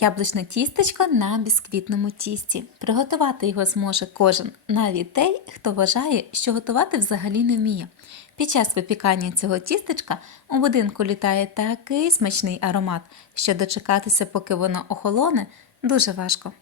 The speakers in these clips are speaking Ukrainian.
Яблучне тістечко на бісквітному тісті. Приготувати його зможе кожен, навіть той, хто вважає, що готувати взагалі не вміє. Під час випікання цього тістечка у будинку літає такий смачний аромат, що дочекатися, поки воно охолоне, дуже важко.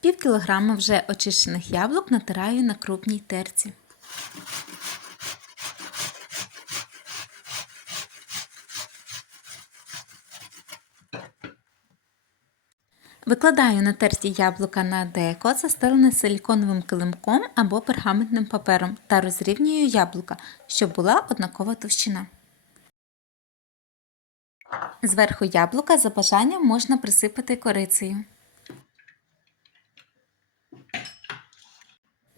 Пів кілограма вже очищених яблук натираю на крупній терці. Викладаю натерті яблука на деко, застелене силіконовим килимком або пергаментним папером та розрівнюю яблука, щоб була однакова товщина. Зверху яблука за бажанням можна присипати корицею.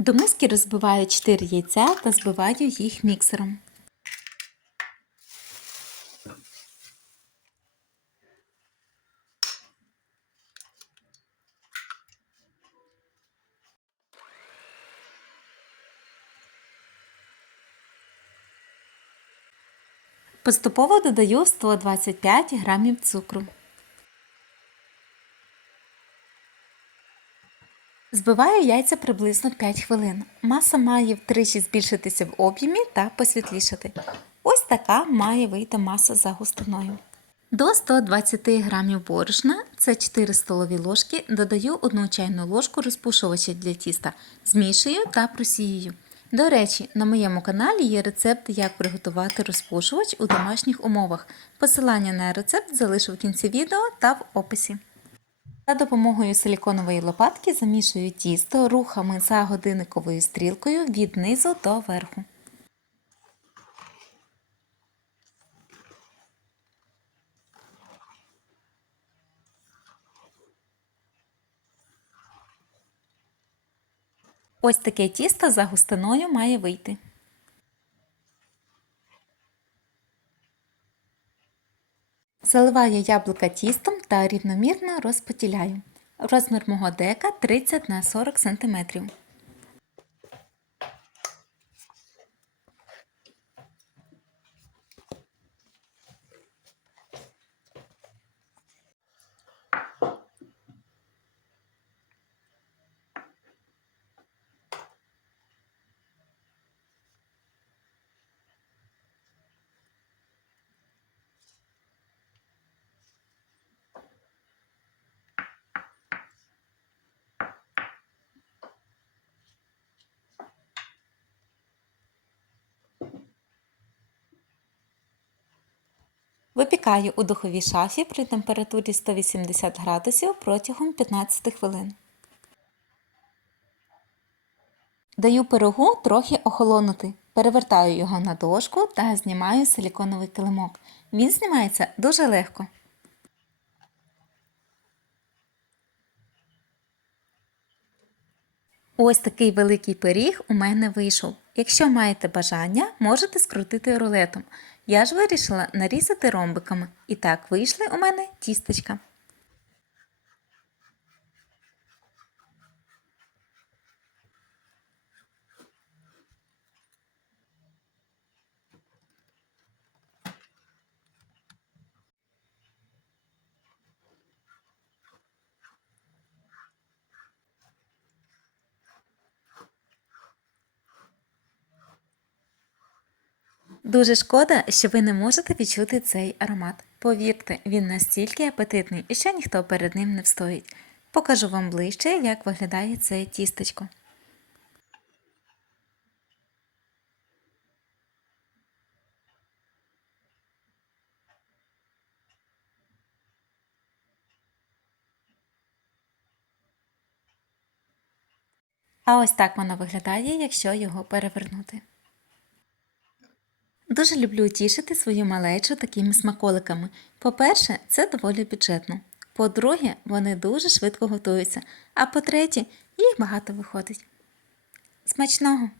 До миски розбиваю 4 яйця та збиваю їх міксером. Поступово додаю 125 грамів цукру. Збиваю яйця приблизно 5 хвилин. Маса має втричі збільшитися в об'ємі та посвітлішати. Ось така має вийти маса за густиною. До 120 грамів борошна, це 4 столові ложки, додаю 1 чайну ложку розпушувача для тіста, змішую та просіюю. До речі, на моєму каналі є рецепт, як приготувати розпушувач у домашніх умовах. Посилання на рецепт залишу в кінці відео та в описі. За допомогою силіконової лопатки замішую тісто рухами за годинниковою стрілкою від низу до верху. Ось таке тісто за густиною має вийти. Заливаю яблука тістом та рівномірно розподіляю. Розмір мого дека 30 на 40 см. Випікаю у духовій шафі при температурі 180 градусів протягом 15 хвилин. Даю пирогу трохи охолонути. Перевертаю його на дошку та знімаю силіконовий килимок. Він знімається дуже легко. Ось такий великий пиріг у мене вийшов. Якщо маєте бажання, можете скрутити рулетом. Я ж вирішила нарізати ромбиками. І так вийшли у мене тістечка. Дуже шкода, що ви не можете відчути цей аромат. Повірте, він настільки апетитний, що ніхто перед ним не встоїть. Покажу вам ближче, як виглядає це тістечко. А ось так воно виглядає, якщо його перевернути. Дуже люблю тішити свою малечу такими смаколиками. По-перше, це доволі бюджетно. По-друге, вони дуже швидко готуються. А по-третє, їх багато виходить. Смачного!